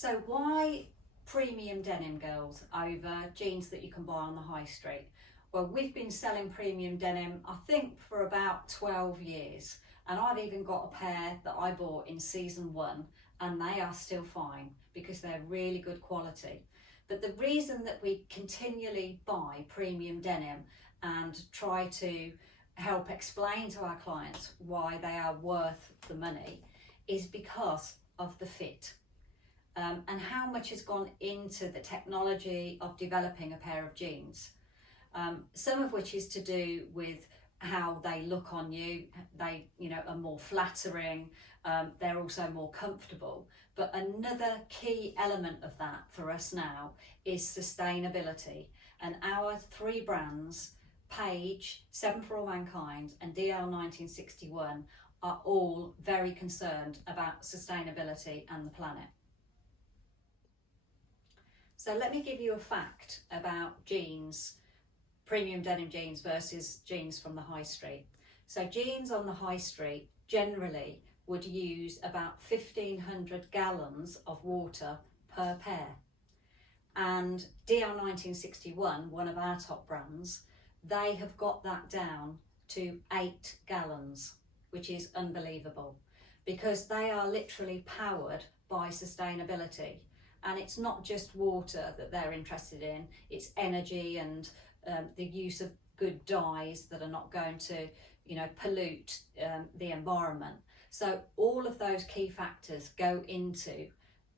So why premium denim, girls, over jeans that you can buy on the high street? Well, we've been selling premium denim, I think, for about 12 years. And I've even got a pair that I bought in season 1, and they are still fine because they're really good quality. But the reason that we continually buy premium denim and try to help explain to our clients why they are worth the money is because of the fit. And how much has gone into the technology of developing a pair of jeans. Some of which is to do with how they look on you. They, are more flattering. They're also more comfortable. But another key element of that for us now is sustainability. And our 3 brands, Page, 7 for All Mankind and DL1961, are all very concerned about sustainability and the planet. So let me give you a fact about jeans, premium denim jeans versus jeans from the high street. So jeans on the high street generally would use about 1,500 gallons of water per pair. And DL1961, one of our top brands, they have got that down to 8 gallons, which is unbelievable because they are literally powered by sustainability. And it's not just water that they're interested in, it's energy and the use of good dyes that are not going to, pollute the environment. So all of those key factors go into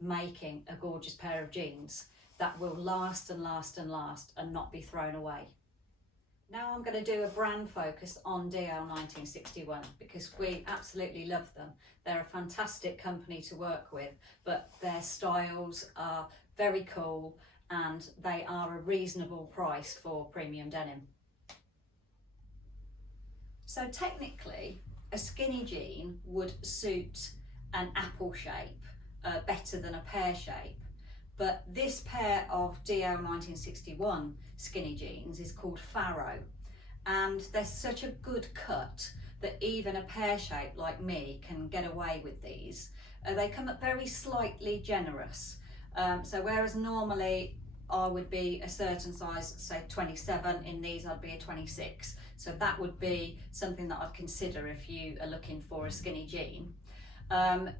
making a gorgeous pair of jeans that will last and last and last and not be thrown away. Now I'm going to do a brand focus on DL1961 because we absolutely love them. They're a fantastic company to work with, but their styles are very cool and they are a reasonable price for premium denim. So technically, a skinny jean would suit an apple shape better than a pear shape. But this pair of DL1961 skinny jeans is called Pharaoh, and they're such a good cut that even a pear shape like me can get away with these. They come up very slightly generous. So whereas normally I would be a certain size, say 27, in these I'd be a 26. So that would be something that I'd consider if you are looking for a skinny jean.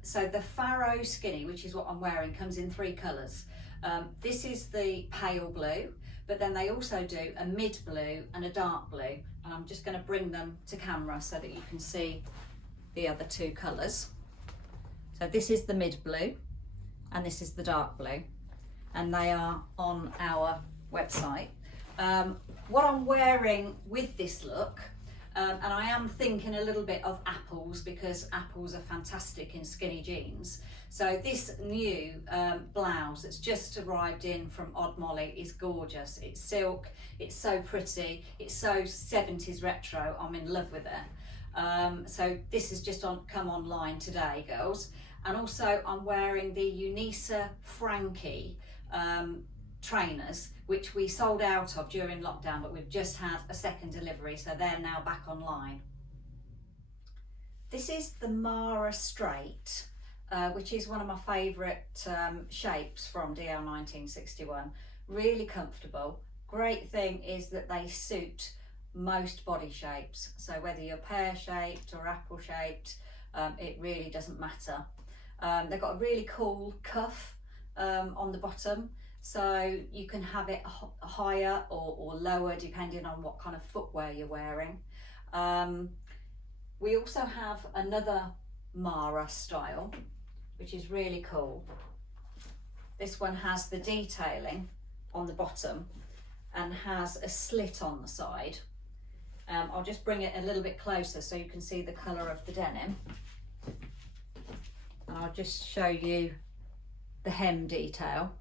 So the Pharaoh Skinny, which is what I'm wearing, comes in 3 colours. This is the pale blue, but then they also do a mid blue and a dark blue. And I'm just going to bring them to camera so that you can see the other 2 colours. So this is the mid blue and this is the dark blue, and they are on our website. What I'm wearing with this look, and I am thinking a little bit of apples because apples are fantastic in skinny jeans. So this new blouse that's just arrived in from Odd Molly is gorgeous. It's silk, it's so pretty, it's so 70s retro, I'm in love with it. So this has just come online today, girls. And also I'm wearing the Unisa Frankie trainers, which we sold out of during lockdown, but we've just had a second delivery, so they're now back online. This is the Mara Straight, which is one of my favourite shapes from DL1961. Really comfortable. Great thing is that they suit most body shapes, so whether you're pear shaped or apple shaped, it really doesn't matter. They've got a really cool cuff on the bottom, so you can have it higher or lower depending on what kind of footwear you're wearing. We also have another Mara style, which is really cool. This one has the detailing on the bottom and has a slit on the side. I'll just bring it a little bit closer so you can see the colour of the denim. And I'll just show you the hem detail.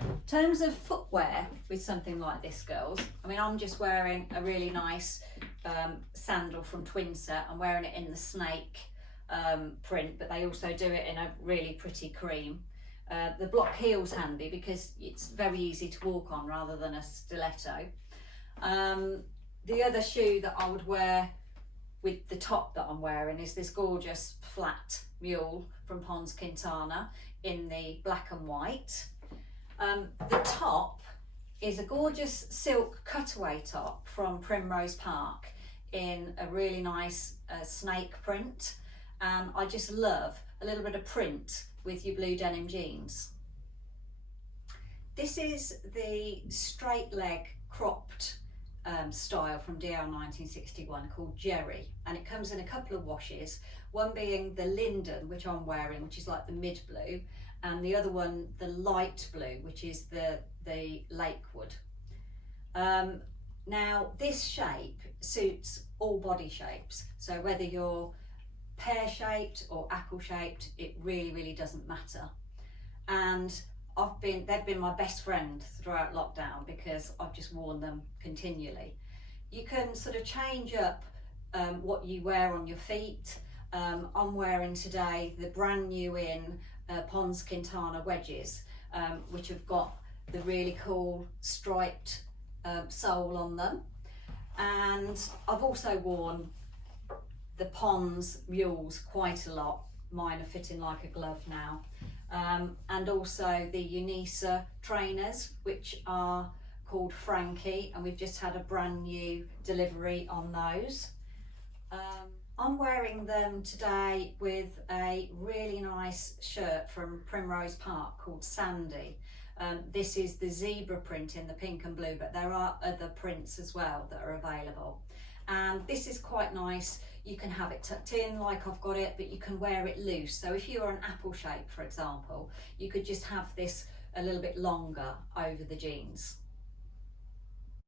In terms of footwear with something like this, girls, I mean, I'm just wearing a really nice sandal from Twinset. I'm wearing it in the snake print, but they also do it in a really pretty cream. The block heel's handy because it's very easy to walk on rather than a stiletto. The other shoe that I would wear with the top that I'm wearing is this gorgeous flat mule from Pons Quintana in the black and white. The top is a gorgeous silk cutaway top from Primrose Park in a really nice snake print, and I just love a little bit of print with your blue denim jeans. This is the straight leg cropped style from DL1961 called Jerry, and it comes in a couple of washes, one being the linden, which I'm wearing, which is like the mid blue, and the other one the light blue, which is the Lakewood. Now this shape suits all body shapes, so whether you're pear shaped or apple shaped, it really doesn't matter. And they've been my best friend throughout lockdown because I've just worn them continually. You can sort of change up what you wear on your feet. I'm wearing today the brand new in Pons Quintana wedges, which have got the really cool striped sole on them. And I've also worn the Pons mules quite a lot. Mine are fitting like a glove now. And also the Unisa trainers, which are called Frankie, and we've just had a brand new delivery on those. I'm wearing them today with a really nice shirt from Primrose Park called Sandy. This is the zebra print in the pink and blue, but there are other prints as well that are available. And this is quite nice. You can have it tucked in like I've got it, but you can wear it loose. So if you're an apple shape, for example, you could just have this a little bit longer over the jeans.